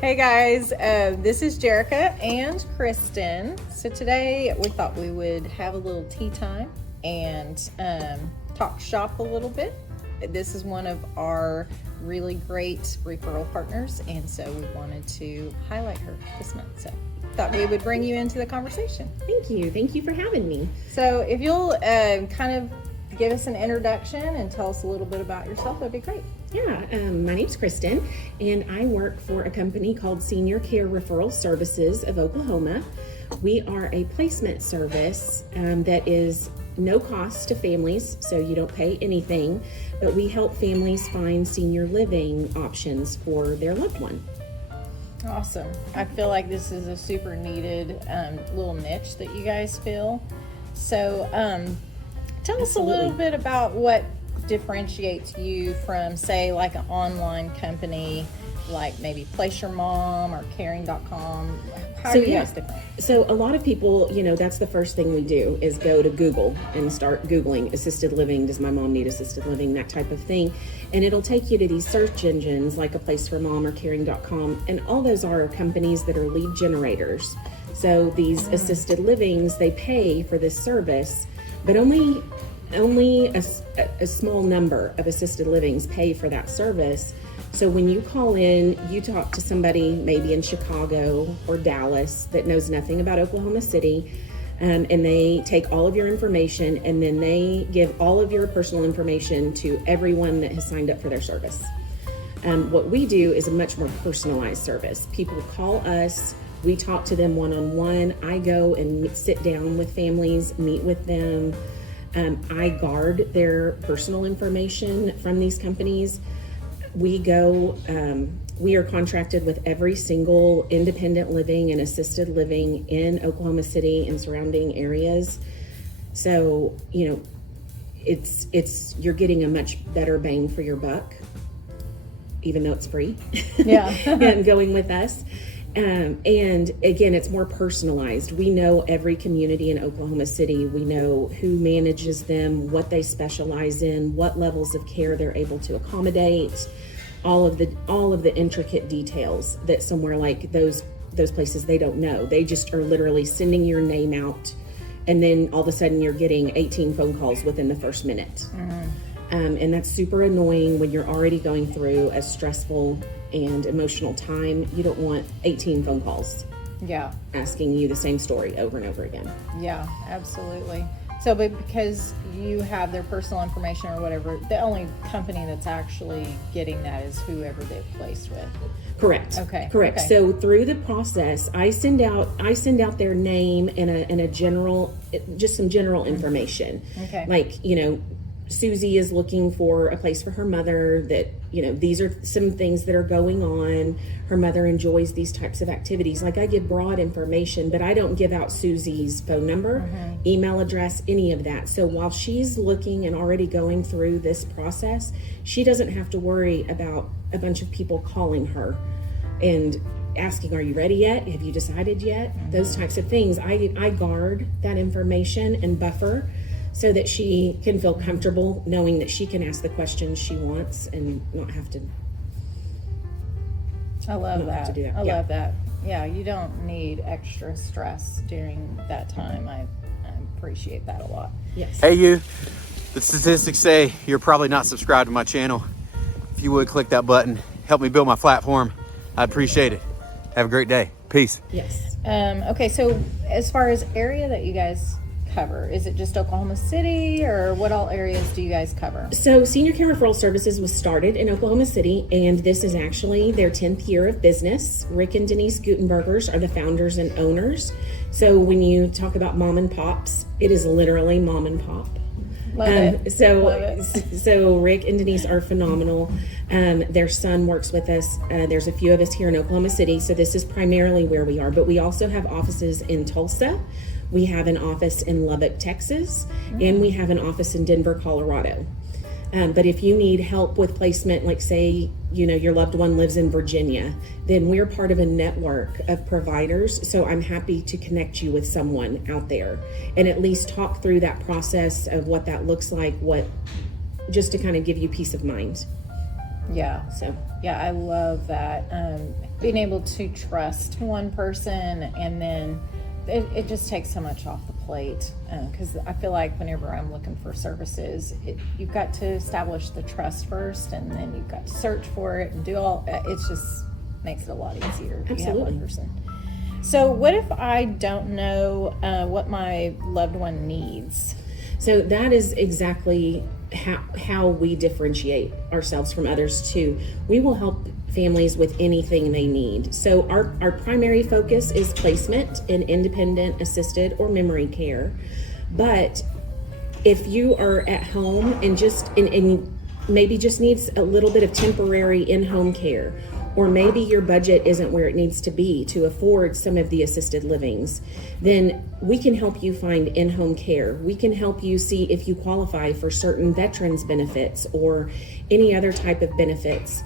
Hey guys, this is Jerica and Kristen. So today we thought we would have a little tea time and talk shop a little bit. This is one of our really great referral partners, and so we wanted to highlight her this month. So thought we would bring you into the conversation. Thank you for having me. So if you'll kind of give us an introduction and tell us a little bit about yourself, that'd be great. Yeah, my name's Kristen, and I work for a company called Senior Care Referral Services of Oklahoma. We are a placement service that is no cost to families, so you don't pay anything, but we help families find senior living options for their loved one. Awesome. I feel like this is a super needed little niche that you guys fill. So tell us a little bit about what differentiates you from, say, like an online company like maybe Place Your Mom or caring.com. How are you guys different? So a lot of people, that's the first thing we do is go to Google and start Googling assisted living. Does my mom need assisted living? That type of thing. And it'll take you to these search engines like a Place for Mom or caring.com. And all those are companies that are lead generators. So these assisted livings, they pay for this service, but only a small number of assisted livings pay for that service. So when you call in, you talk to somebody maybe in Chicago or Dallas that knows nothing about Oklahoma City, and they take all of your information and then they give all of your personal information to everyone that has signed up for their service. What we do is a much more personalized service. People call us, we talk to them one-on-one. I go and sit down with families, meet with them. I guard their personal information from these companies. We are contracted with every single independent living and assisted living in Oklahoma City and surrounding areas. So, you're getting a much better bang for your buck, even though it's free. Yeah. And going with us. And again, it's more personalized. We know every community in Oklahoma City. We know who manages them, what they specialize in, what levels of care they're able to accommodate, all of the intricate details that somewhere like those places they don't know. They just are literally sending your name out, and then all of a sudden you're getting 18 phone calls within the first minute. Mm-hmm. And that's super annoying when you're already going through a stressful and emotional time. You don't want 18 phone calls. Yeah. Asking you the same story over and over again. Yeah, absolutely. So, but because you have their personal information or whatever, the only company that's actually getting that is whoever they've placed with. Correct. Okay. Correct. Okay. So through the process, I send out their name and a general, just some general information. Okay. Like, Susie is looking for a place for her mother, that, these are some things that are going on. Her mother enjoys these types of activities. Like, I give broad information, but I don't give out Susie's phone number, email address, any of that. So while she's looking and already going through this process, she doesn't have to worry about a bunch of people calling her and asking, are you ready yet? Have you decided yet? Those types of things. I guard that information and buffer so that she can feel comfortable knowing that she can ask the questions she wants and not have to. I love that. To do that. I love that. Yeah, you don't need extra stress during that time. I appreciate that a lot. Yes. Hey you, the statistics say you're probably not subscribed to my channel. If you would click that button, help me build my platform, I'd appreciate it. Have a great day. Peace. Yes. Okay, so as far as area that you guys cover? Is it just Oklahoma City, or what all areas do you guys cover? So Senior Care Referral Services was started in Oklahoma City, and this is actually their 10th year of business. Rick and Denise Gutenbergers are the founders and owners. So when you talk about mom and pops, it is literally mom and pop. Love it. So Rick and Denise are phenomenal. Their son works with us. There's a few of us here in Oklahoma City, so this is primarily where we are. But we also have offices in Tulsa. We have an office in Lubbock, Texas, and we have an office in Denver, Colorado. But if you need help with placement, like say, your loved one lives in Virginia, then we're part of a network of providers. So I'm happy to connect you with someone out there and at least talk through that process of what that looks like, just to kind of give you peace of mind. Yeah. So yeah, I love that. Being able to trust one person, and then it just takes so much off the plate, because I feel like whenever I'm looking for services, you've got to establish the trust first, and then you've got to search for it and do all. It just makes it a lot easier if you have one person. So what if I don't know what my loved one needs? So that is exactly how we differentiate ourselves from others too. We will help families with anything they need. So our primary focus is placement in independent, assisted, or memory care. But if you are at home and maybe just needs a little bit of temporary in-home care, or maybe your budget isn't where it needs to be to afford some of the assisted livings, then we can help you find in-home care. We can help you see if you qualify for certain veterans benefits or any other type of benefits.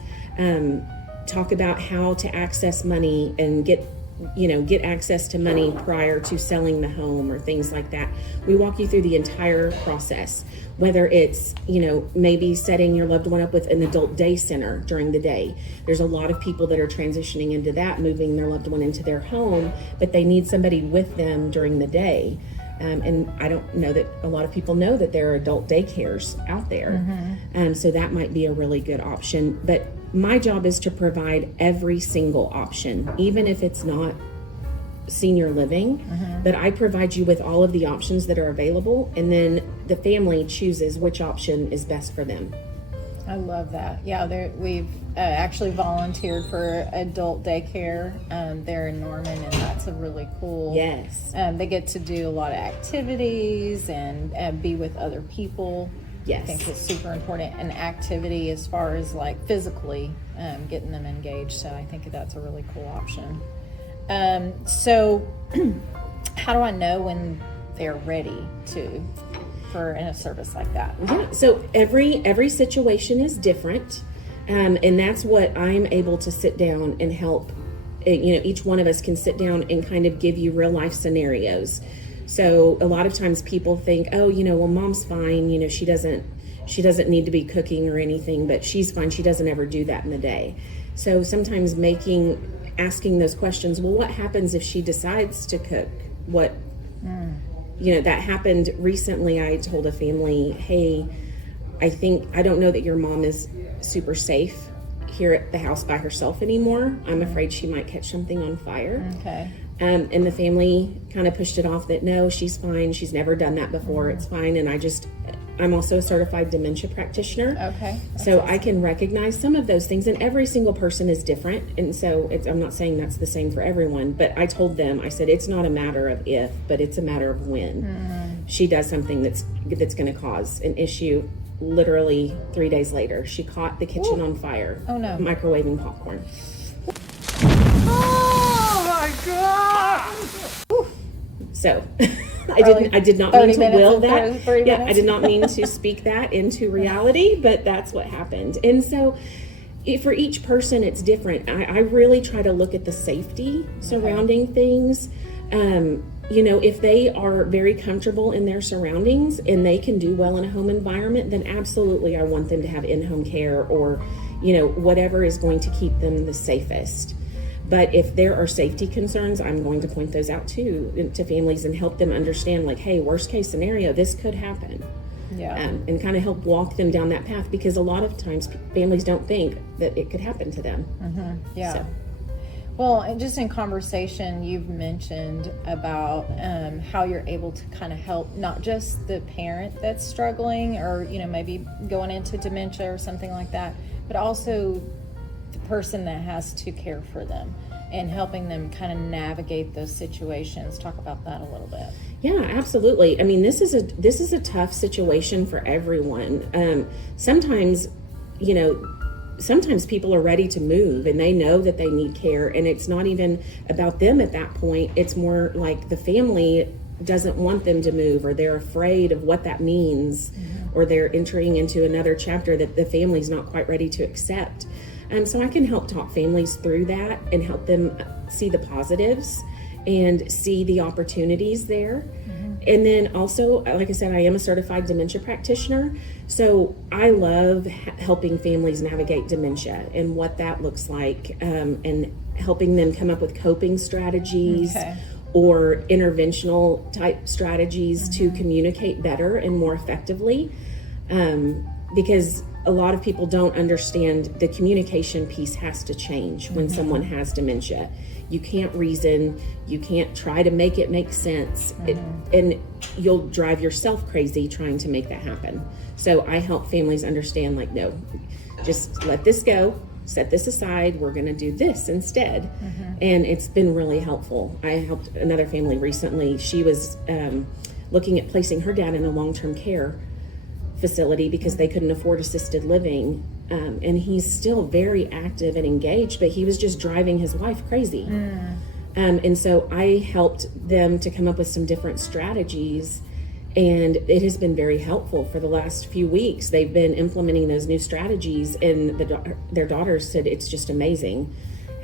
Talk about how to access money and get access to money prior to selling the home or things like that. We walk you through the entire process, whether it's, maybe setting your loved one up with an adult day center during the day. There's a lot of people that are transitioning into that, moving their loved one into their home, but they need somebody with them during the day. And I don't know that a lot of people know that there are adult daycares out there. So that might be a really good option. But my job is to provide every single option, even if it's not senior living, but I provide you with all of the options that are available, and then the family chooses which option is best for them. I love that. Yeah, we've actually volunteered for adult daycare there in Norman, and that's a really cool. Yes. They get to do a lot of activities and be with other people. Yes. I think it's super important, and activity as far as like physically getting them engaged. So I think that's a really cool option. So how do I know when they're ready for a service like that? Yeah, so every situation is different, and that's what I'm able to sit down and help. Each one of us can sit down and kind of give you real life scenarios. So a lot of times people think, well, mom's fine, she doesn't need to be cooking or anything, but she's fine, she doesn't ever do that in the day. So sometimes asking those questions, well, what happens if she decides to cook? That happened recently. I told a family, hey, I don't know that your mom is super safe here at the house by herself anymore. I'm afraid she might catch something on fire. Okay. And the family kind of pushed it off that no, she's fine. She's never done that before. It's fine. And I'm also a certified dementia practitioner. Okay. So awesome. I can recognize some of those things, and every single person is different. And so I'm not saying that's the same for everyone, but I told them, I said, it's not a matter of if, but it's a matter of when she does something that's going to cause an issue. Literally 3 days later, she caught the kitchen on fire. Oh no. Microwaving popcorn. Oh my God! So I did not mean to will that. Yeah, I did not mean to speak that into reality, but that's what happened. And so for each person, it's different. I really try to look at the safety surrounding things. If they are very comfortable in their surroundings and they can do well in a home environment, then absolutely I want them to have in-home care or, whatever is going to keep them the safest. But if there are safety concerns, I'm going to point those out to families and help them understand, like, hey, worst case scenario, this could happen. Yeah. And kind of help walk them down that path, because a lot of times families don't think that it could happen to them. Yeah. So. Well, and just in conversation, you've mentioned about how you're able to kind of help not just the parent that's struggling or, maybe going into dementia or something like that, but also the person that has to care for them and helping them kind of navigate those situations. Talk about that a little bit. Yeah, absolutely. I mean, this is a tough situation for everyone. Sometimes people are ready to move and they know that they need care, and it's not even about them at that point. It's more like the family doesn't want them to move, or they're afraid of what that means, or they're entering into another chapter that the family's not quite ready to accept. So I can help talk families through that and help them see the positives and see the opportunities there. And then also, like I said, I am a certified dementia practitioner. So I love helping families navigate dementia and what that looks like, and helping them come up with coping strategies or interventional type strategies to communicate better and more effectively. Because a lot of people don't understand the communication piece has to change when someone has dementia. You can't reason, you can't try to make it make sense, and you'll drive yourself crazy trying to make that happen. So I help families understand, like, no, just let this go, set this aside, we're gonna do this instead. And it's been really helpful. I helped another family recently. She was looking at placing her dad in a long-term care facility because they couldn't afford assisted living. And he's still very active and engaged, but he was just driving his wife crazy. And so I helped them to come up with some different strategies, and it has been very helpful. For the last few weeks, they've been implementing those new strategies, and their daughters said it's just amazing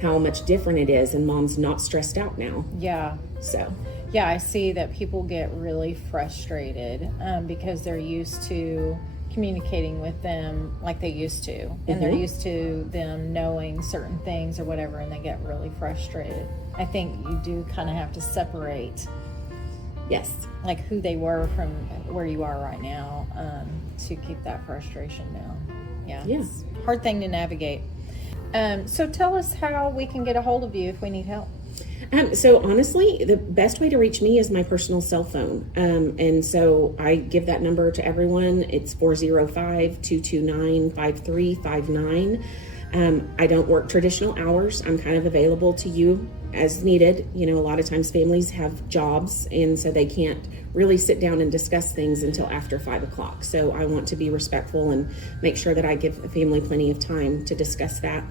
how much different it is, and mom's not stressed out now. Yeah. So yeah, I see that people get really frustrated because they're used to communicating with them like they used to, and they're used to them knowing certain things or whatever, and they get really frustrated. I think you do kind of have to separate, yes, like who they were from where you are right now, to keep that frustration down. Yeah, it's a hard thing to navigate. So tell us how we can get a hold of you if we need help. So honestly, the best way to reach me is my personal cell phone. And so I give that number to everyone. It's 405-229-5359. I don't work traditional hours. I'm kind of available to you as needed. A lot of times families have jobs, and so they can't really sit down and discuss things until after 5 o'clock. So I want to be respectful and make sure that I give the family plenty of time to discuss that.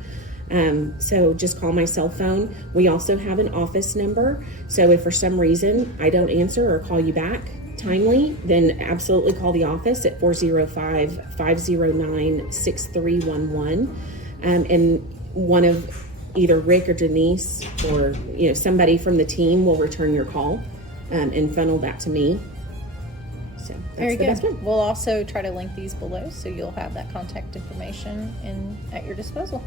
So just call my cell phone. We also have an office number. So if for some reason I don't answer or call you back timely, then absolutely call the office at 405-509-6311. And one of either Rick or Denise or somebody from the team will return your call and funnel that to me. So that's Very the good. best one. We'll also try to link these below so you'll have that contact information at your disposal.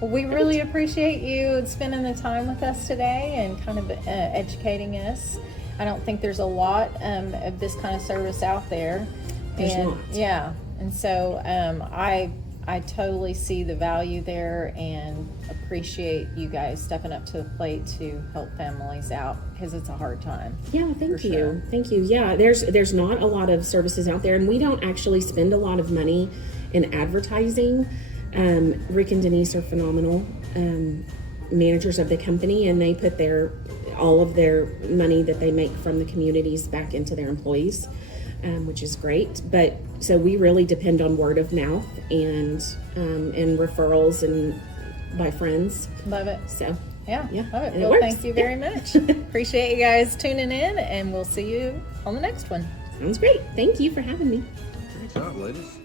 Well, we really appreciate you spending the time with us today and kind of educating us. I don't think there's a lot of this kind of service out there. There's not. Yeah, and so I totally see the value there and appreciate you guys stepping up to the plate to help families out, because it's a hard time. Yeah, thank you. Sure. Thank you. Yeah, there's not a lot of services out there, and we don't actually spend a lot of money in advertising. Rick and Denise are phenomenal managers of the company, and they put all of their money that they make from the communities back into their employees, which is great. But so we really depend on word of mouth and referrals and by friends. Love it. So Yeah, love it. And it Well, works. thank you very much. Appreciate you guys tuning in, and we'll see you on the next one. sounds great. Thank you for having me. Good job, ladies.